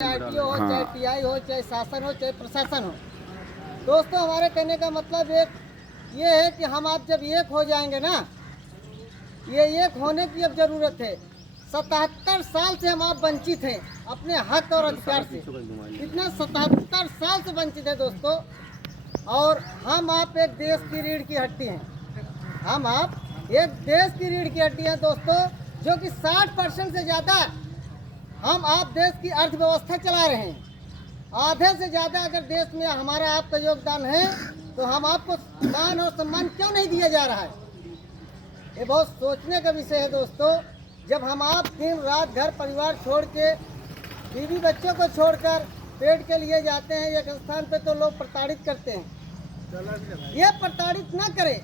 RTO हो, चाहे हाँ। टीआई हो, चाहे शासन हो, चाहे प्रशासन हो। दोस्तों, हमारे कहने का मतलब एक ये है कि हम आप जब एक हो जाएंगे ना, ये एक होने की अब जरूरत है। 77 साल से हम आप वंचित हैं अपने हक और अधिकार से। इतना 77 साल से वंचित है दोस्तों। और हम आप एक देश की रीढ़ की हड्डी हैं। हम आप एक देश की रीढ़ की हड्डी हैं दोस्तों, जो कि 60% से ज़्यादा हम आप देश की अर्थव्यवस्था चला रहे हैं। आधे से ज़्यादा अगर देश में हमारा आपका योगदान है, तो हम आपको मान और सम्मान क्यों नहीं दिया जा रहा है? ये बहुत सोचने का विषय है दोस्तों। जब हम आप दिन रात घर परिवार छोड़ के, बीवी बच्चों को छोड़कर पेट के लिए जाते हैं एक स्थान पे, तो लोग प्रताड़ित करते हैं। ये प्रताड़ित ना करें।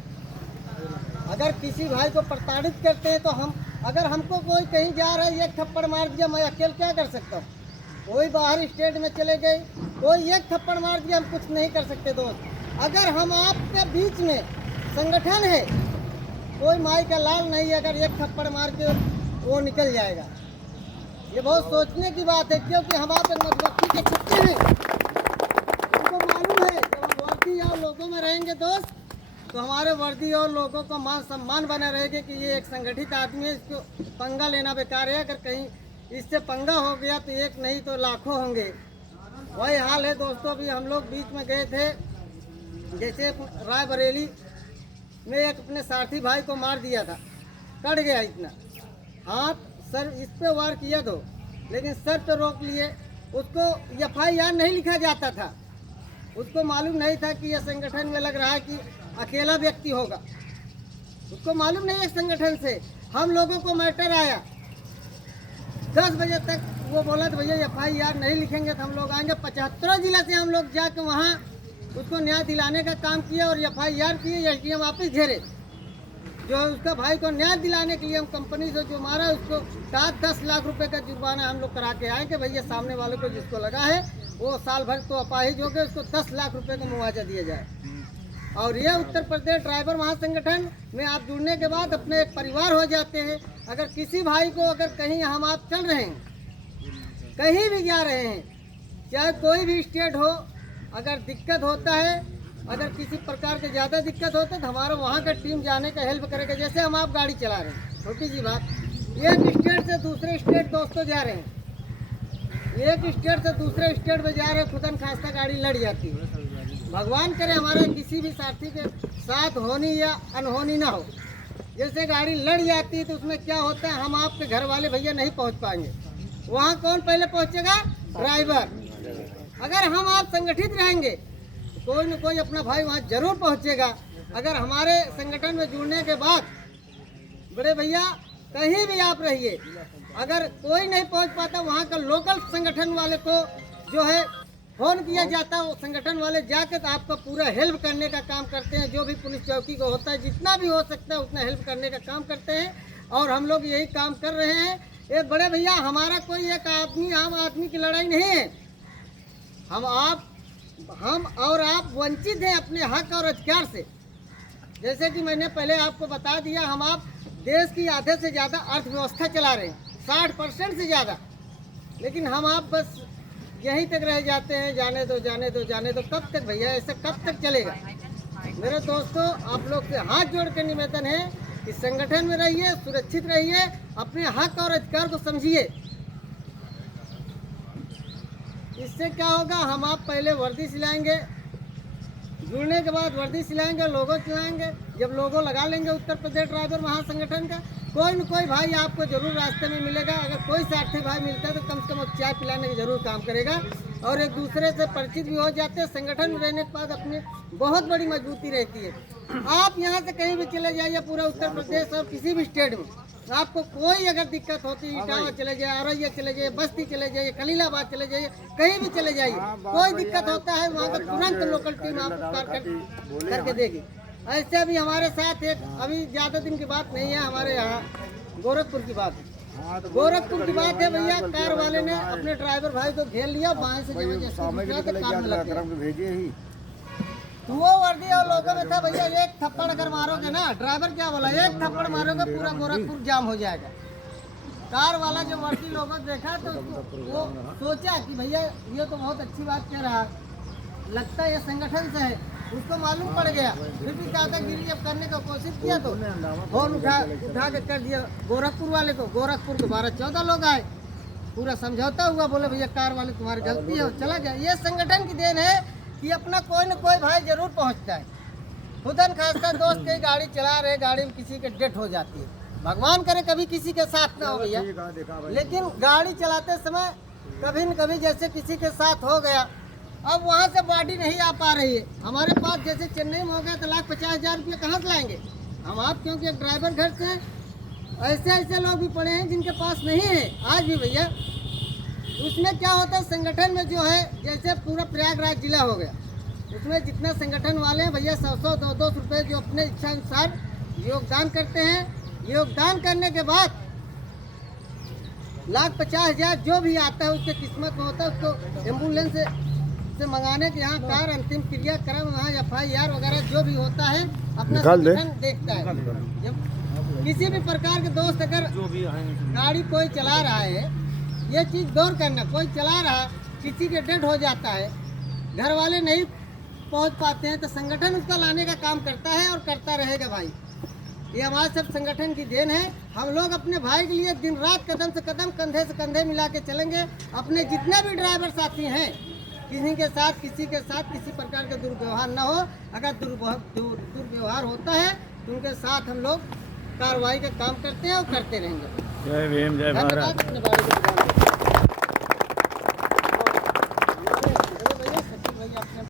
अगर किसी भाई को प्रताड़ित करते हैं तो अगर हमको कोई कहीं जा रहा है, एक थप्पड़ मार दिया, मैं अकेले क्या कर सकता हूँ? कोई बाहर स्टेट में चले गए, कोई एक थप्पड़ मार दिया, हम कुछ नहीं कर सकते दोस्त। अगर हम आपके बीच में संगठन है, कोई माई का लाल नहीं, अगर एक थप्पड़ मार के वो निकल जाएगा। ये बहुत सोचने की बात है, क्योंकि हम आप एक मधुमक्खी के छत्ते हैं। हमको मालूम है जब हम वर्दी और लोगों में रहेंगे दोस्त, तो हमारे वर्दी और लोगों को मान सम्मान बना रहेगा कि ये एक संगठित आदमी है, इसको पंगा लेना बेकार है। अगर कहीं इससे पंगा हो गया तो एक नहीं तो लाखों होंगे। वही हाल है दोस्तों। अभी हम लोग बीच में गए थे, जैसे रायबरेली में एक अपने साथी भाई को मार दिया था, कट गया इतना, हाथ सर इस पे वार किया दो, लेकिन सर पे रोक लिए। उसको FIR नहीं लिखा जाता था। उसको मालूम नहीं था कि यह संगठन में लग रहा है कि अकेला व्यक्ति होगा। उसको मालूम नहीं है संगठन से। हम लोगों को मैटर आया 10 बजे तक, वो बोला तो भैया FIR नहीं लिखेंगे तो हम लोग आएंगे। 75 जिला से हम लोग जाके वहाँ उसको न्याय दिलाने का काम किया और FIR किए। SDM वापस घेरे, जो उसका भाई को न्याय दिलाने के लिए हम कंपनी से जो मारा, उसको 10 लाख रुपए का जुर्माना हम लोग करा के आए कि भैया सामने वाले को जिसको लगा है वो साल भर तो अपाहिज हो गए, उसको 10 लाख रुपए का मुआवजा दिया जाए। और ये उत्तर प्रदेश ड्राइवर महासंगठन में आप जुड़ने के बाद अपने एक परिवार हो जाते हैं। अगर किसी भाई को अगर कहीं हम आप चल रहे हैं, कहीं भी जा रहे हैं, चाहे कोई भी स्टेट हो, अगर दिक्कत होता है, अगर किसी प्रकार के ज़्यादा दिक्कत होता है, तो हमारा वहाँ का टीम जाने का हेल्प करेगा। जैसे हम आप गाड़ी चला रहे हैं, छोटी सी बात, एक स्टेट से दूसरे स्टेट दोस्तों जा रहे हैं, एक स्टेट से दूसरे स्टेट में जा रहे हैं, खुदन खास्ता गाड़ी लड़ जाती है। भगवान करे हमारे किसी भी साथी के साथ होनी या अनहोनी ना हो। जैसे गाड़ी लड़ जाती है तो उसमें क्या होता है, हम आपके घर वाले भैया नहीं पहुंच पाएंगे, वहाँ कौन पहले पहुंचेगा? ड्राइवर। अगर हम आप संगठित रहेंगे, कोई न कोई अपना भाई वहाँ जरूर पहुंचेगा। अगर हमारे संगठन में जुड़ने के बाद, बड़े भैया कहीं भी आप रहिए, अगर कोई नहीं पहुंच पाता, वहाँ का लोकल संगठन वाले को जो है फोन किया जाता है, वो संगठन वाले जाके तो आपका पूरा हेल्प करने का काम करते हैं। जो भी पुलिस चौकी को होता है, जितना भी हो सकता है उतना हेल्प करने का काम करते हैं, और हम लोग यही काम कर रहे हैं। ये बड़े भैया, हमारा कोई एक आदमी आम आदमी की लड़ाई नहीं है। हम और आप वंचित हैं अपने हक और अधिकार से। जैसे कि मैंने पहले आपको बता दिया, हम आप देश की आधे से ज़्यादा अर्थव्यवस्था चला रहे हैं, 60% से ज़्यादा, लेकिन हम आप बस यहीं तक रह जाते हैं। जाने दो जाने दो जाने दो, कब तक भैया, ऐसा कब तक चलेगा? मेरे दोस्तों, आप लोग से हाथ जोड़ के निवेदन है कि संगठन में रहिए, सुरक्षित रहिए, अपने हक और अधिकार को समझिए। इससे क्या होगा, हम आप पहले वर्दी सिलाएंगे, जुड़ने के बाद वर्दी सिलाएंगे, लोगो सिलाएंगे। जब लोगो लगा लेंगे उत्तर प्रदेश ड्राइवर महासंगठन का, कोई न कोई भाई आपको जरूर रास्ते में मिलेगा। अगर कोई साथी भाई मिलता है तो कम से कम चाय पिलाने का जरूर काम करेगा, और एक दूसरे से परिचित भी हो जाते हैं। संगठन में रहने के बाद अपनी बहुत बड़ी मजबूती रहती है। आप यहाँ से कहीं भी चले जाइए, पूरा उत्तर प्रदेश और किसी भी स्टेट में, आपको कोई अगर दिक्कत होती है, इटावा चले जाइए, औरैया चले जाइए, बस्ती चले जाइए, खलीलाबाद चले जाइए, कहीं भी चले जाइए, कोई दिक्कत होता है वहाँ का तुरंत लोकल टीम आपको करके देगी। ऐसे अभी हमारे साथ एक, अभी ज़्यादा दिन की बात नहीं है, हमारे यहाँ गोरखपुर की बात है। गोरखपुर की बात है भैया, कार वाले ने अपने ड्राइवर भाई को घेर लिया, बाएं से तो वो वर्दी और लोगों में था, भैया एक थप्पड़ अगर मारोगे ना, ड्राइवर क्या बोला, एक थप्पड़ मारोगे पूरा गोरखपुर जाम हो जाएगा। कार वाला जो वर्दी लोगों देखा तो वो सोचा कि भैया ये तो बहुत अच्छी बात कह रहा है, लगता है ये संगठन से है। उसको मालूम पड़ गया, फिर भी दादागिरी जब करने का कोशिश किया तो फोन उठा के कर दिया गोरखपुर वाले को। गोरखपुर के 12-14 लोग आए, पूरा समझौता हुआ, बोले भैया कार वाले तुम्हारी गलती है, चला गया। ये संगठन की देन है कि अपना कोई न कोई भाई जरूर पहुंचता है। खुदन खासता दोस्त की गाड़ी चला रहे, गाड़ी में किसी के डेथ हो जाती है, भगवान करे कभी किसी के साथ ना हो भैया, लेकिन गाड़ी चलाते समय कभी न कभी जैसे किसी के साथ हो गया। अब वहाँ से बॉडी नहीं आ पा रही है हमारे पास, जैसे चेन्नई में हो गया तो 1,50,000 रुपये कहाँ से लाएंगे हम आप, क्योंकि एक ड्राइवर घर से ऐसे ऐसे लोग भी पड़े हैं जिनके पास नहीं है आज भी भैया। उसमें क्या होता है संगठन में जो है, जैसे पूरा प्रयागराज जिला हो गया, उसमें जितना संगठन वाले हैं भैया 100-100, 200 रुपये जो अपने इच्छा अनुसार योगदान करते हैं। योगदान करने के बाद 1,50,000 जो भी आता है उसके किस्मत में होता है, उसको एम्बुलेंस से मंगाने के यहाँ कार अंतिम क्रियाक्रम, वहाँ FIR वगैरह जो भी होता है अपना संगठन देखता है। जब किसी भी प्रकार के दोस्त अगर गाड़ी कोई चला रहा है, ये चीज़ गौर करना, कोई चला रहा किसी के डेड हो जाता है, घर वाले नहीं पहुंच पाते हैं, तो संगठन उसका लाने का काम करता है और करता रहेगा भाई। ये हमारे सब संगठन की देन है। हम लोग अपने भाई के लिए दिन रात कदम से कदम, कंधे से कंधे मिला के चलेंगे। अपने जितने भी ड्राइवर साथी हैं, किसी के साथ किसी प्रकार का दुर्व्यवहार न हो। अगर दुर्व्यवहार होता है तो उनके साथ हम लोग कार्रवाई का काम करते हैं और करते रहेंगे। जय भीम, जय भारत। धन्यवाद।